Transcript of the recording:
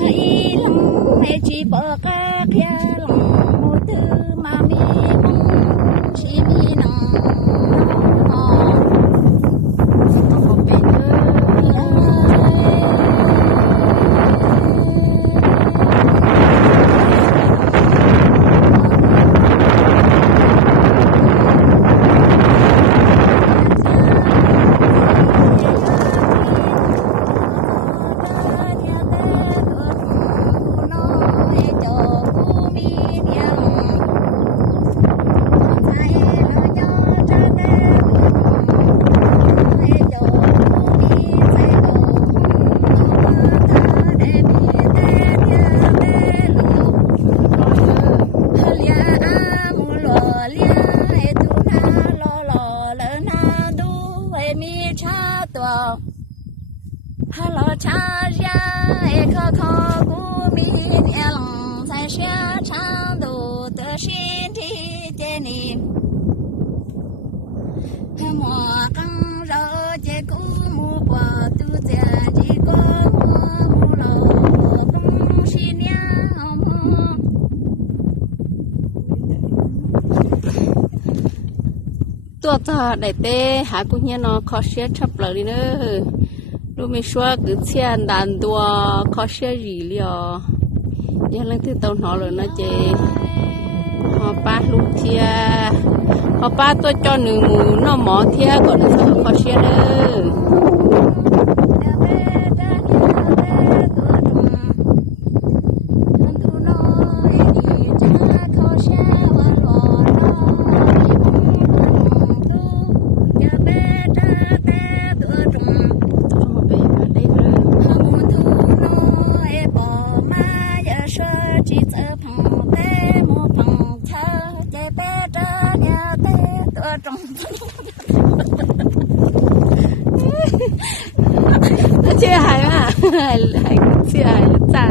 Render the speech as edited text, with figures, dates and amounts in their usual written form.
hay lòng mẹ chỉ bỏ cả kia lòng một thứ mà mi mong chỉ mi nòng không biết hello cha ya e kho kho gu mi e long sai xia chang du de xin ti de ni he mo gang rao jie gu mu bo du jia ji go mu lo gong xi niao moตัวต่อได้เต้หากูเนี่ยเนาะขอเชียร์ชับเลยเนอะรู้ไม่ชัวร์คือเชียร์ดันตัวขอเชียร์รีเลยอ่ะยังเล่นที่ต้นหอเลยนะเจหอป้าลูกเทียหอป้าตัวจอหนึ่งหมูน้องหมอเทียก่อนนะขอเชียร์เนอะเชื่อหายป่ะหายเชื่อหายจ้า